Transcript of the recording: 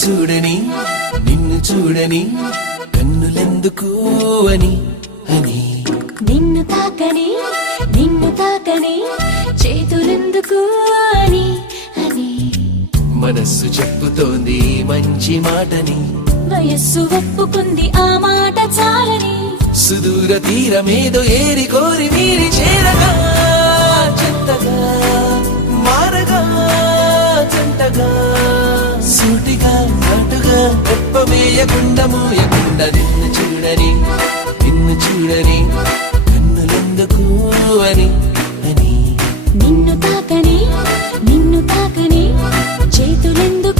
చూడని నిన్ను చూడని కన్నులెందుకు అని అని నిన్ను తాకని చేతులెందుకు అని అని మనస్సు చెప్పుతోంది మంచి మాటని వయస్సు ఒప్పుకుంది ఆ మాట చాలని సుదూర తీరమేదో ఏరి కోరి మీరి చేరగా చెత్తగా మారగా చెంటగా సూటిగా నాటుగా రెప్పమేయకుండా మోయకుండా నిన్ను చూడని కన్నులెందుకు అని అని నిన్ను తాకని చేతులెందుకు